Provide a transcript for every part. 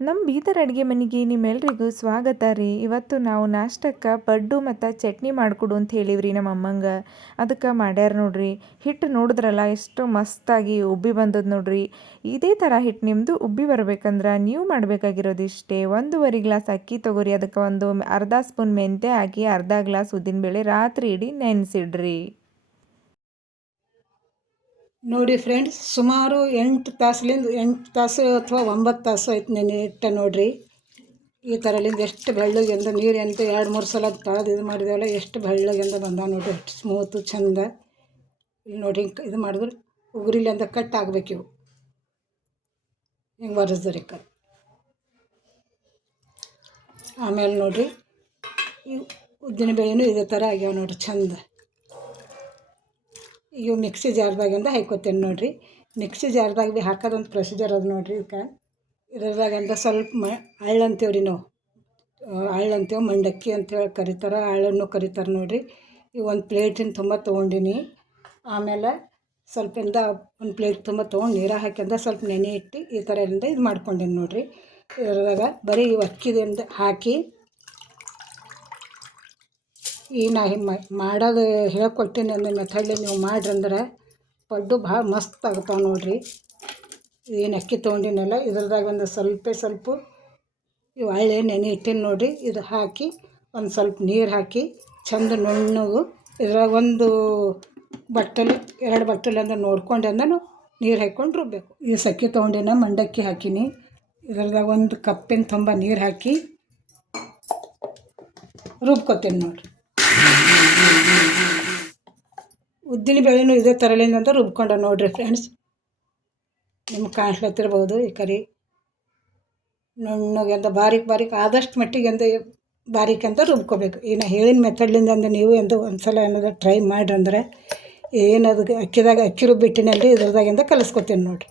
ನಮ್ಮ ಬೀದರ್ ಅಡುಗೆ ಮನೆಗೆ ನಿಮ್ಮೆಲ್ರಿಗೂ ಸ್ವಾಗತ ರೀ. ಇವತ್ತು ನಾವು ನಾಷ್ಟಕ್ಕೆ ಪಡ್ಡು ಮತ್ತು ಚಟ್ನಿ ಮಾಡಿಕೊಡು ಅಂತ ಹೇಳಿವ್ರಿ ನಮ್ಮ ಅಮ್ಮಂಗೆ. ಅದಕ್ಕೆ ಮಾಡ್ಯಾರ ನೋಡ್ರಿ. ಹಿಟ್ಟು ನೋಡಿದ್ರಲ್ಲ ಎಷ್ಟು ಮಸ್ತಾಗಿ ಉಬ್ಬಿ ಬಂದದ್ದು ನೋಡ್ರಿ. ಇದೇ ಥರ ಹಿಟ್ಟು ನಿಮ್ಮದು ಉಬ್ಬಿ ಬರ್ಬೇಕಂದ್ರೆ ನೀವು ಮಾಡಬೇಕಾಗಿರೋದು ಇಷ್ಟೇ. ಒಂದೂವರೆ ಗ್ಲಾಸ್ ಅಕ್ಕಿ ತೊಗೊರಿ. ಅದಕ್ಕೆ ಒಂದು ಅರ್ಧ ಸ್ಪೂನ್ ಮೆಂತ್ಯ ಹಾಕಿ ಅರ್ಧ ಗ್ಲಾಸ್ ಉದ್ದಿನಬೇಳೆ ರಾತ್ರಿ ಇಡೀ ನೆನೆಸಿಡ್ರಿ. ನೋಡಿ ಫ್ರೆಂಡ್ಸ್ ಸುಮಾರು ಎಂಟು ತಾಸಲಿಂದ ಎಂಟು ತಾಸು ಅಥವಾ ಒಂಬತ್ತು ತಾಸು ಆಯ್ತು ನೆನೆ ಇಟ್ಟ ನೋಡಿರಿ. ಈ ಥರಲಿಂದ ಎಷ್ಟು ಬೆಳ್ಳಗೆಂದ ನೀರು ಎಂತ ಎರಡು, ಮೂರು ಸಲ ತೊಳೆದು ಇದು ಮಾಡಿದೇವಲ್ಲ, ಎಷ್ಟು ಬೆಳ್ಳಗೆಂದ ಬಂದ ನೋಡಿರಿ. ಎಷ್ಟು ಸ್ಮೂತು ಚಂದ. ಇಲ್ಲಿ ನೋಡಿ ಇದು ಮಾಡಿದ್ರೆ. ಉಗುರಿಲಿ ಅಂತ ಕಟ್ ಆಗ್ಬೇಕು ಇವು. ಹಿಂಗೆ ಒರೆಸ್ದ್ರಿ ಕ ಆಮೇಲೆ ನೋಡಿರಿ, ಈ ಉದ್ದಿನ ಬೇಳೆನೂ ಇದೇ ಥರ ಆಗ್ಯಾವ ನೋಡ್ರಿ, ಚಂದ. ಇವು ಮಿಕ್ಸಿ ಜಾರ್ದಾಗಿಂದ ಹಾಕೋತೇನೆ ನೋಡಿರಿ. ಮಿಕ್ಸಿ ಜಾರ್ದಾಗ ಭೀ ಹಾಕೋದೊಂದು ಪ್ರೊಸೀಜರ್ ಅದು ನೋಡಿರಿ ಇದಕ್ಕೆ ಇದ್ರದಾಗಂದ ಸ್ವಲ್ಪ ಮ ಅಳ್ಳು ಅಂತೀವಿ ರೀ ನಾವು. ಅಳ್ಳು ಅಂತೀವಿ, ಮಂಡಕ್ಕಿ ಅಂತೇಳಿ ಕರಿತಾರೆ ಅಳ್ಳನ್ನು ಕರಿತಾರೆ ನೋಡಿರಿ. ಈ ಒಂದು ಪ್ಲೇಟಿನ ತುಂಬ ತೊಗೊಂಡಿನಿ. ಆಮೇಲೆ ಸ್ವಲ್ಪಿಂದ ಒಂದು ಪ್ಲೇಟ್ ತುಂಬ ತೊಗೊಂಡು ನೀರಾಗ ಹಾಕಿಂದ ಸ್ವಲ್ಪ ನೆನೆ ಇಟ್ಟು ಈ ಥರ ಇಂದ ಇದು ಮಾಡ್ಕೊಂಡಿನಿ ನೋಡಿರಿ. ಇದ್ರದಾಗ ಬರೀ ಅಕ್ಕಿದಿಂದ ಹಾಕಿ ಈ ನಾ ಮಾಡೋದು ಹೇಳ್ಕೊಡ್ತೀನಿ ಅಂದ್ರೆ ಮೆಥಡ್ಲಿ ನೀವು ಮಾಡ್ರಿ ಅಂದ್ರೆ ಪಡ್ಡು ಭಾಳ ಮಸ್ತ್ ಆಗ್ತಾವೆ ನೋಡಿರಿ. ಏನು ಅಕ್ಕಿ ತೊಗೊಂಡಿನಲ್ಲ, ಇದ್ರದಾಗ ಒಂದು ಸ್ವಲ್ಪ ಸ್ವಲ್ಪ ಇವು ಹಳ್ಳಿ ನೆನೆ ಇಟ್ಟೀನಿ ನೋಡಿರಿ. ಇದು ಹಾಕಿ ಒಂದು ಸ್ವಲ್ಪ ನೀರು ಹಾಕಿ ಚಂದ ನುಣ್ಣಗು ಇದ್ರಾಗ ಒಂದು ಬಟ್ಟಲು, ಎರಡು ಬಟ್ಟಲು ಅಂದ್ರೆ ನೋಡ್ಕೊಂಡು ಅಂದನು ನೀರು ಹಾಕ್ಕೊಂಡು ರುಬ್ಬೇಕು. ಈ ಸಕ್ಕಿ ತೊಗೊಂಡಿನ ಮಂಡಕ್ಕಿ ಹಾಕಿನಿ ಇದ್ರದಾಗ ಒಂದು ಕಪ್ಪಿನ ತುಂಬ ನೀರು ಹಾಕಿ ರುಬ್ಕೊತೀನಿ ನೋಡಿರಿ. ಉದ್ದಿನ ಬೇಳೆನೂ ಇದೇ ಥರಲಿಂದ ಅಂತ ರುಬ್ಕೊಂಡ ನೋಡಿರಿ ಫ್ರೆಂಡ್ಸ್ ನಿಮ್ಗೆ ಕಾಣಿಸ್ಲತ್ತಿರ್ಬೋದು ಈ ಕರಿ. ನುಣ್ಣಗೆ ಅಂತ ಬಾರಿಕ್ ಬಾರೀಕ್ ಆದಷ್ಟು ಮಟ್ಟಿಗೆ ಅಂತ ಬಾರೀಕ್ ಅಂತ ರುಬ್ಕೋಬೇಕು. ಇನ್ನು ಹೇಳಿನ ಮೆಥಡ್ಲಿಂದ ಅಂದ್ರೆ ನೀವು ಎಂದು ಒಂದು ಸಲ ಏನಾದ್ರು ಟ್ರೈ ಮಾಡ್ರಿ ಅಂದ್ರೆ ಏನದು ಅಕ್ಕಿದಾಗ ಅಕ್ಕಿ ರುಬ್ಬಿಟ್ಟಿನಲ್ಲಿ ಇದ್ರದಾಗಿಂದ ಕಲಿಸ್ಕೊತೀನಿ ನೋಡಿರಿ.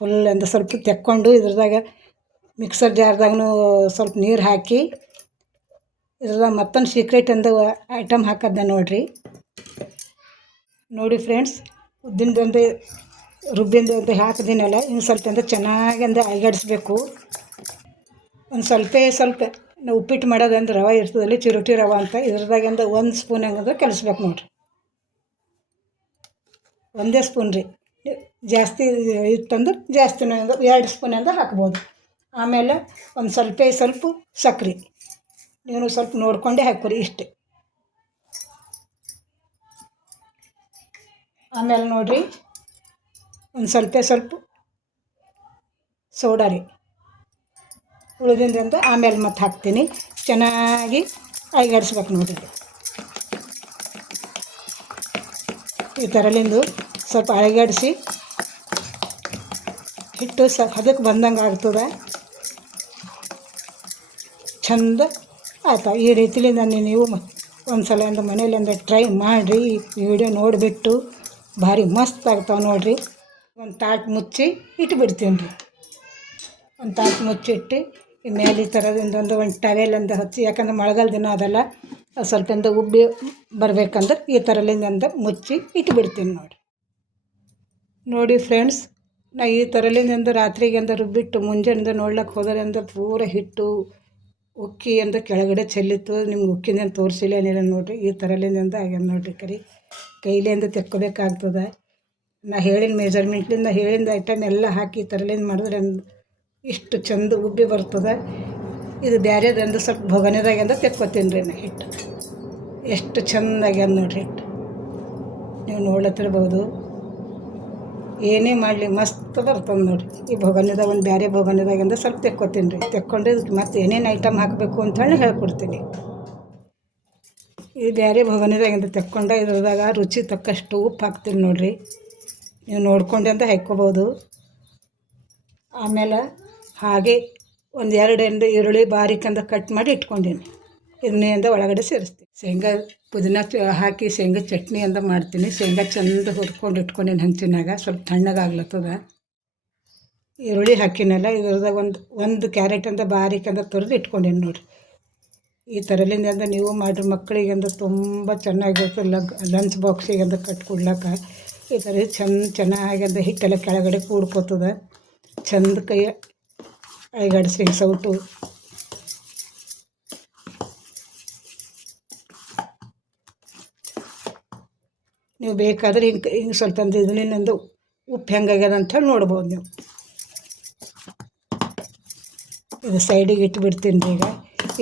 ಫುಲ್ ಅಂತ ಸ್ವಲ್ಪ ತೆಕ್ಕೊಂಡು ಇದ್ರದಾಗ ಮಿಕ್ಸರ್ ಜಾರ್ದಾಗೂ ಸ್ವಲ್ಪ ನೀರು ಹಾಕಿ ಇದ್ರದಾಗ ಮತ್ತೊಂದು ಸೀಕ್ರೆಟ್ ಅಂದ ಐಟಮ್ ಹಾಕದ್ದ ನೋಡಿರಿ. ನೋಡಿ ಫ್ರೆಂಡ್ಸ್ ಉದ್ದಿನದಂತೆ ರುಬ್ಬಿಂದು ಅಂತ ಹಾಕಿದ್ದೀನಲ್ಲ ಇನ್ನು ಸ್ವಲ್ಪ ಅಂದರೆ ಚೆನ್ನಾಗಿ ಅಂದರೆ ಅಲ್ಗಾಡಿಸ್ಬೇಕು ಒಂದು ಸ್ವಲ್ಪ ಸ್ವಲ್ಪ ನಾವು ಉಪ್ಪಿಟ್ಟು ಮಾಡೋದಂದ್ರೆ ರವೆ ಇರ್ತದಲ್ಲಿ ಚಿರುಟಿ ರವೆ ಅಂತ ಇದ್ರದಾಗಿಂದ ಒಂದು ಸ್ಪೂನ್ ಹಂಗಂದ್ರೆ ಕಲಿಸ್ಬೇಕು ನೋಡಿರಿ. ಒಂದೇ ಸ್ಪೂನ್ ರೀ. ಜಾಸ್ತಿ ಇತ್ತಂದ್ರೆ ಜಾಸ್ತಿನೂ ಎರಡು ಸ್ಪೂನ್ ಅಂದ್ರೆ ಹಾಕ್ಬೋದು. ಆಮೇಲೆ ಒಂದು ಸ್ವಲ್ಪ ಸ್ವಲ್ಪ ಸಕ್ರೆ. ನೀವು ಸ್ವಲ್ಪ ನೋಡ್ಕೊಂಡೇ ಹಾಕ್ಕೊರಿ ಇಷ್ಟೆ. ಆಮೇಲೆ ನೋಡಿರಿ, ಒಂದು ಸ್ವಲ್ಪ ಸ್ವಲ್ಪ ಸೋಡಾ ರೀ. ಉಳಿದಿಂದ ಆಮೇಲೆ ಮತ್ತೆ ಹಾಕ್ತೀನಿ. ಚೆನ್ನಾಗಿ ಐಗಾಡ್ಸ್ಬೇಕು ನೋಡಿರಿ. ಈ ಥರಲಿಂದು ಸ್ವಲ್ಪ ಅಳಗಾಡಿಸಿ ಹಿಟ್ಟು ಸ ಅದಕ್ಕೆ ಬಂದಂಗೆ ಆಗ್ತದೆ. ಚಂದ ಆಯ್ತಾ. ಈ ರೀತಿಲಿಂದ ನೀವು ಒಂದು ಸಲ ಅಂದ್ರೆ ಮನೇಲಿಂದ ಟ್ರೈ ಮಾಡಿರಿ. ಈ ವಿಡಿಯೋ ನೋಡಿಬಿಟ್ಟು ಭಾರಿ ಮಸ್ತ್ ಆಗ್ತಾವೆ ನೋಡಿರಿ. ಒಂದು ತಾಟ್ ಮುಚ್ಚಿ ಇಟ್ಬಿಡ್ತೀನಿ ರೀ ಒಂದು ತಾಟ್ ಮುಚ್ಚಿಟ್ಟು ಈ ಮೇಲೆ ಈ ಥರದಿಂದ ಒಂದು ಒಂದು ಟವೆಲಿಂದ ಹಚ್ಚಿ, ಯಾಕಂದ್ರೆ ಮಳೆಗಾಲ ದಿನ ಅದಲ್ಲ, ಅದು ಸ್ವಲ್ಪಿಂದ ಉಬ್ಬಿ ಬರ್ಬೇಕಂದ್ರೆ ಈ ಥರಲಿಂದ ಮುಚ್ಚಿ ಇಟ್ಬಿಡ್ತೀನಿ ನೋಡಿ ನೋಡಿ ಫ್ರೆಂಡ್ಸ್ ನಾ ಈ ಥರಲಿಂದ ರಾತ್ರಿಗೆಂದ ರುಬ್ಬಿಟ್ಟು ಮುಂಜಾನೆಯಿಂದ ನೋಡ್ಲಿಕ್ಕೆ ಹೋದರಿಂದ ಪೂರ ಹಿಟ್ಟು ಉಕ್ಕಿ ಅಂತ ಕೆಳಗಡೆ ಚೆಲ್ಲಿತ್ತು. ನಿಮ್ಗೆ ಉಕ್ಕಿಂದ ತೋರಿಸಿಲ್ಲ ಏನಿಲ್ಲ ನೋಡಿರಿ. ಈ ಥರಲಿಂದ ಆಗ್ಯದ ನೋಡಿರಿ ಕರಿ. ಕೈಲಿಂದ ತೆಕ್ಕೋಬೇಕಾಗ್ತದೆ. ನಾ ಹೇಳಿದ ಮೆಜರ್ಮೆಂಟ್ಲಿಂದ ಹೇಳಿದ ಐಟಮ್ ಎಲ್ಲ ಹಾಕಿ ಥರಲಿಂದ ಮಾಡಿದ್ರೆ ಇಷ್ಟು ಚಂದ ಉಬ್ಬಿ ಬರ್ತದೆ. ಇದು ಬೇರೆದಂದು ಸ್ವಲ್ಪ ಭೊಗನೆದಾಗ್ಯಂದ ತೆಕ್ಕೋತೀನಿ ರೀ ನಾ ಹಿಟ್ಟು. ಎಷ್ಟು ಚೆಂದಾಗ್ಯದ ನೋಡಿರಿ ಹಿಟ್ಟು. ನೀವು ನೋಡ್ಲತ್ತಿರ್ಬೋದು. ಏನೇ ಮಾಡಲಿ, ಮಸ್ತ್ ಬರ್ತದೆ ನೋಡಿರಿ. ಈ ಭೋಗನದಾಗ ಒಂದು ಬೇರೆ ಭೊಗನ್ಯದಾಗಿಂದ ಸ್ವಲ್ಪ ತೆಕ್ಕೋತೀನಿ ರೀ. ತೆಕ್ಕೊಂಡು ಮತ್ತೆ ಏನೇನು ಐಟಮ್ ಹಾಕಬೇಕು ಅಂತೇಳಿ ಹೇಳ್ಕೊಡ್ತೀನಿ. ಈ ಬೇರೆ ಭೊಗನ್ಯದಾಗಿಂದ ತೆಕ್ಕೊಂಡ ಇದ್ರದಾಗ ರುಚಿ ತಕ್ಕಷ್ಟು ಉಪ್ಪು ಹಾಕ್ತೀನಿ ನೋಡಿರಿ. ನೀವು ನೋಡ್ಕೊಂಡೆ ಅಂತ ಹಾಕ್ಕೋಬೋದು. ಆಮೇಲೆ ಹಾಗೆ ಒಂದು ಎರಡರಿಂದ ಈರುಳ್ಳಿ ಬಾರಿಕಂದ ಕಟ್ ಮಾಡಿ ಇಟ್ಕೊಂಡೀನಿ. ಇದನ್ನಿಂದ ಒಳಗಡೆ ಸೇರಿಸ್ತೀನಿ. ಶೇಂಗಾ ಪುದೀನ ಹಾಕಿ ಶೇಂಗಾ ಚಟ್ನಿ ಅಂತ ಮಾಡ್ತೀನಿ. ಶೇಂಗಾ ಚಂದ ಹುರ್ಕೊಂಡು ಇಟ್ಕೊಂಡೇನು ಹಂಚಿನಾಗ ಸ್ವಲ್ಪ ತಣ್ಣಗಾಗ್ಲತ್ತದ ಈರುಳ್ಳಿ ಹಾಕಿನಲ್ಲ ಇದ್ರದಾಗ ಒಂದು ಒಂದು ಕ್ಯಾರೆಟ್ ಅಂತ ಬಾರೀಕ್ ಅಂತ ತೊರೆದು ಇಟ್ಕೊಂಡೇನು ನೋಡಿರಿ. ಈ ಥರಲಿಂದ ನೀವು ಮಾಡಿರಿ. ಮಕ್ಕಳಿಗೆ ಅಂದ್ರೆ ತುಂಬ ಚೆನ್ನಾಗಿರುತ್ತೆ. ಲಗ್, ಲಂಚ್ ಬಾಕ್ಸಿಗೆ ಅಂತ ಕಟ್ಕೊಡ್ಲಕ್ಕ ಈ ಥರ ಚೆಂದ ಚೆನ್ನಾಗಿ ಅಂತ ಹಿಟ್ಟೆಲ್ಲ ಕೆಳಗಡೆ ಕೂಡ್ಕೋತದ. ಚಂದ ಕೈ ಐಗಡ್ಸ್ರಿ ಸೌಟು. ನೀವು ಬೇಕಾದ್ರೆ ಹಿಂಗೆ ಹಿಂಗೆ ಸ್ವಲ್ಪ ಅಂದ್ರೆ ಇನ್ನೊಂದು ಉಪ್ಪು ಹೆಂಗಾಗ್ಯದ ಅಂತ ಹೇಳಿ ನೋಡ್ಬೋದು ನೀವು. ಇದು ಸೈಡಿಗೆ ಇಟ್ಬಿಡ್ತೀನಿ ರೀ ಈಗ.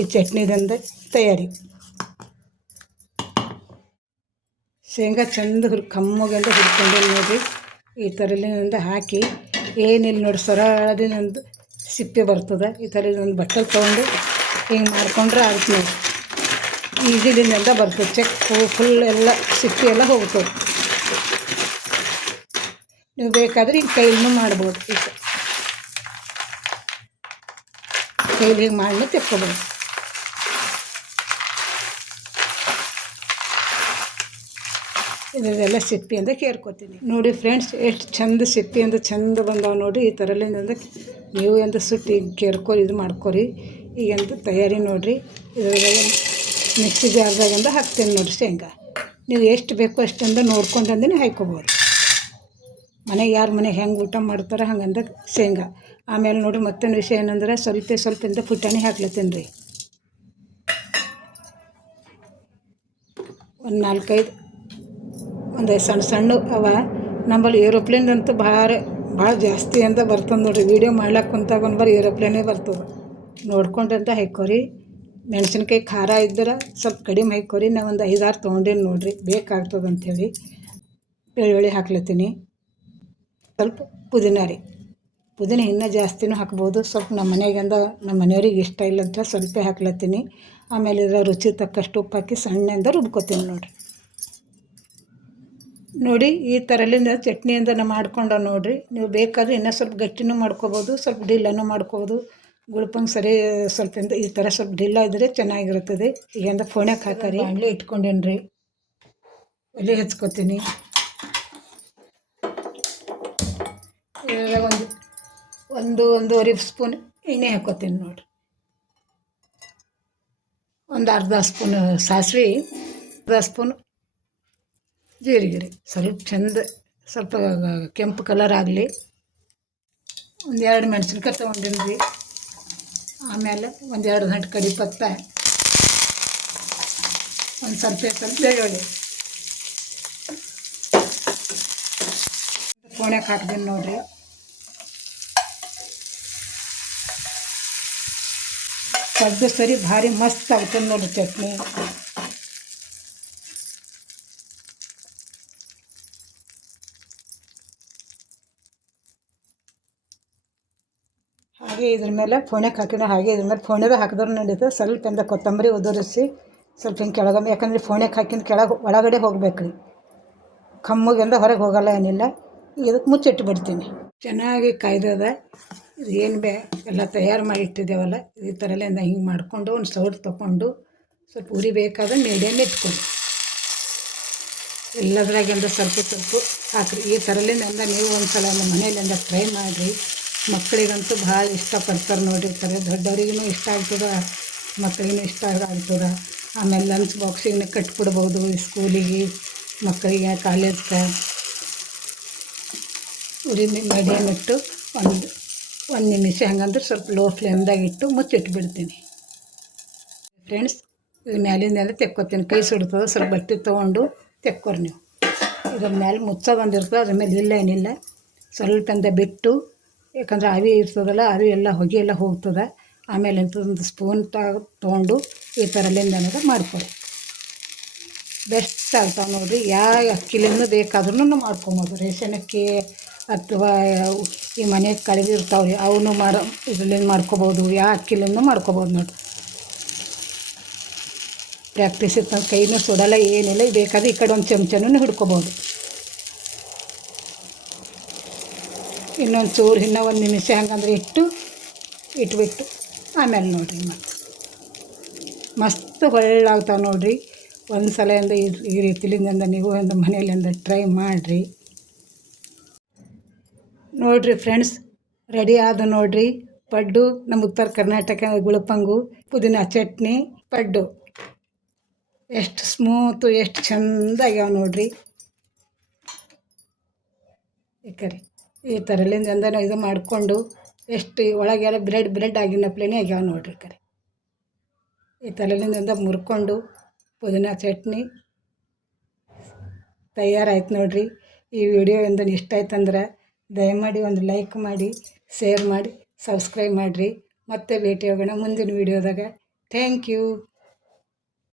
ಈ ಚಟ್ನಿದಂದು ತಯಾರಿ. ಶೇಂಗಾ ಚಂದ ಹುರ್, ಕಮ್ಮಗೆಂದು ಹುರ್ಕೊಂಡು ನೋಡಿರಿ. ಈ ನಂದು ಹಾಕಿ, ಏನಿಲ್ಲ ನೋಡಿ ಸರಳದಿನೊಂದು ಸಿಪ್ಪೆ ಬರ್ತದೆ. ಈ ಥರ ಒಂದು ಬಟ್ಟಲ್ ತೊಗೊಂಡು ಹಿಂಗೆ ಮಾಡ್ಕೊಂಡ್ರೆ ಆಗುತ್ತೆ ನೋಡಿ ಈಜಿಲಿಂದ ಬರ್ತದೆ. ಚೆಕ್ ಫುಲ್ ಎಲ್ಲ ಸಿಪ್ಪೆ ಎಲ್ಲ ಹೋಗ್ತದೆ. ನೀವು ಬೇಕಾದ್ರೆ ಹಿಂಗೆ ಕೈಲೂ ಮಾಡ್ಬೋದು ಈಗ. ಕೈಲಿ ಹಿಂಗೆ ಮಾಡಿ ತೆಕ್ಕೊಬೋದು. ಇದೆಲ್ಲ ಸಿಪ್ಪಿಯಿಂದ ಕೇರ್ಕೋತೀನಿ. ನೋಡಿ ಫ್ರೆಂಡ್ಸ್ ಎಷ್ಟು ಚಂದ ಸಿಪ್ಪಿಯಿಂದ ಚಂದ ಬಂದಾವೆ ನೋಡಿ. ಈ ಥರಲಿಂದ ನೀವು ಎಂದು ಸುಟ್ಟಿ ಈಗ ಕೇರ್ಕೊರಿ, ಇದು ಮಾಡ್ಕೊರಿ. ಈಗಂತ ತಯಾರಿ ನೋಡಿರಿ. ಇದ್ರಾಗ ಮಿಕ್ಸಿ ಜಾರ್ದಾಗಿಂದ ಹಾಕ್ತೇನೆ ನೋಡಿರಿ ಶೇಂಗಾ. ನೀವು ಎಷ್ಟು ಬೇಕೋ ಅಷ್ಟಂದ ನೋಡ್ಕೊಂಡಂದೇ ಹಾಕೋಬೋದು ಮನೆಗೆ ಯಾರು ಮನೆ ಹೆಂಗೆ ಊಟ ಮಾಡ್ತಾರೆ ಹಂಗಂದ ಶೇಂಗಾ. ಆಮೇಲೆ ನೋಡಿ ಮತ್ತೊಂದು ವಿಷಯ ಏನಂದ್ರೆ ಸ್ವಲ್ಪ ಸ್ವಲ್ಪಿಂದ ಪುಟಾಣಿ ಹಾಕ್ಲತ್ತೀನಿ ರೀ ಒಂದು ನಾಲ್ಕೈದು ಒಂದು ಸಣ್ಣ ಸಣ್ಣ ಅವ. ನಮ್ಮಲ್ಲಿ ಏರೋಪ್ಲೇನ್ ಅಂತೂ ಭಾಳ ಭಾಳ ಜಾಸ್ತಿ ಅಂತ ಬರ್ತದೆ ನೋಡಿರಿ. ವೀಡಿಯೋ ಮಾಡ್ಲಾಕ ಕುಂತಾಗ ಒಂದು ಬರೀ ಏರೋಪ್ಲೇನೇ ಬರ್ತದೆ. ನೋಡ್ಕೊಂಡಂತ ಹಾಕೋರಿ ಮೆಣಸಿನ್ಕಾಯಿ ಖಾರ ಇದ್ದರೆ ಸ್ವಲ್ಪ ಕಡಿಮೆ ಹಾಕೋರಿ ನಾ ಒಂದು ಐದಾರು ತೊಗೊಂಡೇನು ನೋಡಿರಿ, ಬೇಕಾಗ್ತದೆ ಅಂಥೇಳಿ ಬೆಳ್ಳುಳ್ಳಿ ಹಾಕ್ಲತ್ತೀನಿ. ಸ್ವಲ್ಪ ಪುದೀನ ರೀ. ಪುದೀನ ಇನ್ನೂ ಜಾಸ್ತಿನೂ ಹಾಕ್ಬೋದು. ಸ್ವಲ್ಪ ನಮ್ಮ ಮನೆಗಂದ ನಮ್ಮ ಮನೆಯವ್ರಿಗೆ ಇಷ್ಟ ಇಲ್ಲ ಅಂತ ಸ್ವಲ್ಪ ಹಾಕ್ಲತ್ತೀನಿ. ಆಮೇಲೆ ಇದರ ರುಚಿ ತಕ್ಕಷ್ಟು ಉಪ್ಪು ಹಾಕಿ ಸಣ್ಣದಿಂದ ರುಬ್ಕೋತೀನಿ ನೋಡಿರಿ. ನೋಡಿ, ಈ ಥರಲಿಂದ ಚಟ್ನಿಯಿಂದ ಮಾಡ್ಕೊಂಡ ನೋಡಿರಿ. ನೀವು ಬೇಕಾದ್ರೆ ಇನ್ನೂ ಸ್ವಲ್ಪ ಗಟ್ಟಿನೂ ಮಾಡ್ಕೊಬೋದು, ಸ್ವಲ್ಪ ಡಿಲ್ಲನೂ ಮಾಡ್ಕೋಬೋದು. ಗುಳ್ಪಂಗೆ ಸರಿ ಸ್ವಲ್ಪ ಈ ಥರ ಸ್ವಲ್ಪ ಡಿಲ್ಲ ಇದ್ದರೆ ಚೆನ್ನಾಗಿರುತ್ತದೆ. ಈಗ ಫೋಣ್ಯಾಗೆ ಹಾಕಾರಿ ಬಾಣಲೆ ಇಟ್ಕೊಂಡೇನಿ ರೀ ಒಲೆ ಹಚ್ಕೊತೀನಿ ಒಂದು ಒಂದು ಒಂದೂವರೆ ಸ್ಪೂನ್ ಎಣ್ಣೆ ಹಾಕೋತೀನಿ ನೋಡಿರಿ. ಒಂದು ಅರ್ಧ ಸ್ಪೂನ್ ಸಾಸಿವೆ ಅರ್ಧ ಸ್ಪೂನ್ ಜೀರಿಗೆ ರೀ ಸ್ವಲ್ಪ ಚೆಂದ ಸ್ವಲ್ಪ ಕೆಂಪು ಕಲರ್ ಆಗಲಿ. ಒಂದು ಎರಡು ಮೆಣಸಿನ್ಕಾಯಿ ತೊಗೊಂಡಿನಿ ರೀ ಆಮೇಲೆ ಒಂದೆರಡು ಗಂಟೆ ಕಡಿ ಪತ್ತೆ. ಒಂದು ಸ್ವಲ್ಪ ಸ್ವಲ್ಪ ಬೆಳ್ಳುಳ್ಳಿ. ಫೋಣ್ಯಾಗ ಹಾಕ್ತೀನಿ ನೋಡಿರಿ. ಕಡ್ದು ಸರಿ ಭಾರಿ ಮಸ್ತ್ ಆಗ್ತದೆ ನೋಡ್ರಿ ಚಟ್ನಿ. ಹಾಗೆ ಇದ್ರ ಮೇಲೆ ಫೋಣ್ಯಾಗೆ ಹಾಕಿದ, ಹಾಗೆ ಇದ್ರ ಮೇಲೆ ಫೋಣೆದು ಹಾಕಿದ್ರೆ ನಡೀತದೆ ಸ್ವಲ್ಪ ಇಂದ ಕೊತ್ತಂಬರಿ ಉದುರಿಸಿ ಸ್ವಲ್ಪ ಹಿಂಗೆ ಕೆಳಗೆ ಯಾಕಂದ್ರೆ ಫೋಣ್ಯಾಗೆ ಹಾಕಿದ ಕೆಳಗೆ ಒಳಗಡೆ ಹೋಗ್ಬೇಕು ರೀ. ಕಮ್ಮಗಿಂದ ಹೊರಗೆ ಹೋಗಲ್ಲ ಏನಿಲ್ಲ. ಇದಕ್ಕೆ ಮುಚ್ಚಿಟ್ಟು ಬಿಡ್ತೀನಿ. ಚೆನ್ನಾಗಿ ಕಾಯ್ದದ. ಇದು ಏನು ಬೇ, ಎಲ್ಲ ತಯಾರು ಮಾಡಿ ಇಟ್ಟಿದ್ದೇವಲ್ಲ, ಈ ಥರ ಎಲ್ಲ ಹಿಂಗೆ ಮಾಡಿಕೊಂಡು ಒಂದು ಸೌಟ್ ತೊಗೊಂಡು ಸ್ವಲ್ಪ ಉರಿ ಬೇಕಾದ್ರೆ ಮೀಡಿಯಮ್ ಇಟ್ಕೊಂಡು ಎಲ್ಲದ್ರಾಗಿಂದ ಸ್ವಲ್ಪ ಸ್ವಲ್ಪ ಹಾಕಿರಿ. ಈ ಥರಲಿಂದ ನೀವು ಒಂದು ಸಲ ಮನೆಯಲ್ಲಿಂದ ಟ್ರೈ ಮಾಡಿರಿ. ಮಕ್ಕಳಿಗಂತೂ ಭಾಳ ಇಷ್ಟಪಡ್ತಾರೆ ನೋಡಿರ್ತಾರೆ. ದೊಡ್ಡವ್ರಿಗೂ ಇಷ್ಟ ಆಗ್ತದೆ ಮಕ್ಕಳಿಗೂ ಇಷ್ಟ ಆಗ್ತದೆ. ಆಮೇಲೆ ಲಂಚ್ ಬಾಕ್ಸಿಗೆ ಕಟ್ಬಿಡ್ಬೋದು ಸ್ಕೂಲಿಗೆ ಮಕ್ಕಳಿಗೆ ಕಾಲೇಜ್ಗೆ ಉರಿ ಮೀಡಿಯಮ್ ಇಟ್ಟು ಒಂದು ಒಂದು ನಿಮಿಷ ಹಂಗಂದ್ರೆ ಸ್ವಲ್ಪ ಲೋ ಫ್ಲೇಮ್ದಾಗ ಇಟ್ಟು ಮುಚ್ಚಿಟ್ಬಿಡ್ತೀನಿ. ಫ್ರೆಂಡ್ಸ್ ಇದು ಮ್ಯಾಲಿಂದೆಲ್ಲ ತೆಕ್ಕೋತೀನಿ. ಕೈ ಸುಡ್ತದೆ, ಸ್ವಲ್ಪ ಬಟ್ಟೆ ತೊಗೊಂಡು ತೆಕ್ಕೋರಿ ನೀವು. ಇದ್ರ ಮೇಲೆ ಮುಚ್ಚೋದೊಂದಿರ್ತದೆ ಅದ್ರ ಮೇಲೆ ಇಲ್ಲ ಏನಿಲ್ಲ. ಸ್ವಲ್ಪ ಅಂತ ಬಿಟ್ಟು ಯಾಕಂದ್ರೆ ಅವಿ ಇರ್ತದಲ್ಲ ಆವಿ ಎಲ್ಲ ಹೊಗೆ ಎಲ್ಲ ಹೋಗ್ತದೆ. ಆಮೇಲೆ ಒಂದು ಸ್ಪೂನ್ ತೊಗೊಂಡು ಈ ಥರ ಅನ್ನೋದು ಮಾಡ್ಕೊಡಿ. ಬೆಸ್ಟ್ ಆಗ್ತಾವೆ ನೋಡಿರಿ. ಯಾವ ಅಕ್ಕಿಲಿಂದ ಬೇಕಾದ್ರೂ ಮಾಡ್ಕೊಬೋದು. ರೇಷನ್ ಅಕ್ಕಿ ಅಥವಾ ಈ ಮನೆ ಕಳೆದಿರ್ತಾವ್ರಿ, ಅವನು ಮಾಡೋ ಇದರಲ್ಲಿಂದ ಮಾಡ್ಕೊಬೋದು. ಯಾವ ಅಕ್ಕಿಲಿಂದ ಮಾಡ್ಕೊಬೋದು ನೋಡಿ ಪ್ರಾಕ್ಟೀಸ್ ಇತ್ತು ಕೈನೂ ಸುಡಲ್ಲ, ಏನಿಲ್ಲ. ಬೇಕಾದ್ರೆ ಈ ಕಡೆ ಒಂದು ಚಮಚನೂ ಹಿಡ್ಕೊಬೋದು. ಇನ್ನೊಂದು ಚೂರು ಇನ್ನೂ ಒಂದು ನಿಮಿಷ ಹಂಗಂದ್ರೆ ಇಟ್ಟು, ಇಟ್ಬಿಟ್ಟು ಆಮೇಲೆ ನೋಡಿರಿ ಮತ್ತೆ. ಮಸ್ತ್ ಒಳ್ಳಾಗ್ತಾವೆ ನೋಡಿರಿ. ಒಂದು ಸಲ ಈ ಈ ರೀತಿಲಿಂದ ನೀವು ಒಂದು ಮನೆಯಲ್ಲಿಂದ ಟ್ರೈ ಮಾಡಿರಿ. ನೋಡಿರಿ ಫ್ರೆಂಡ್ಸ್, ರೆಡಿ ಆದ ನೋಡಿರಿ. ಪಡ್ಡು, ನಮ್ಮ ಉತ್ತರ ಕರ್ನಾಟಕ ಗುಳಪಂಗು, ಪುದೀನ ಚಟ್ನಿ, ಪಡ್ಡು. ಎಷ್ಟು ಸ್ಮೂತು, ಎಷ್ಟು ಚಂದ ಆಗ್ಯಾವ ನೋಡಿರಿ ಏಕರಿ ಈ ಥರಲಿಂದ ಇದು ಮಾಡಿಕೊಂಡು ಎಷ್ಟು ಒಳಗೆಲ್ಲ ಬ್ರೆಡ್ ಬ್ರೆಡ್ ಆಗಿನಪ್ಲೇನೆ ಆಗ್ಯಾವ ನೋಡ್ರಿ ಕರೆ ಈ ತಲೆಲಿಂದ ಮುರ್ಕೊಂಡು ಪುದೀನ ಚಟ್ನಿ ತಯಾರಾಯ್ತು ನೋಡ್ರಿ. ಈ ವಿಡಿಯೋ ಇಂದ ಇಷ್ಟ ಆಯ್ತಂದ್ರೆ ದಯಮಾಡಿ ಒಂದು ಲೈಕ್ ಮಾಡಿ, ಶೇರ್ ಮಾಡಿ, ಸಬ್ಸ್ಕ್ರೈಬ್ ಮಾಡಿರಿ. ಮತ್ತೆ ಭೇಟಿ ಆಗೋಣ ಮುಂದಿನ ವಿಡಿಯೋದಾಗ. Thank you.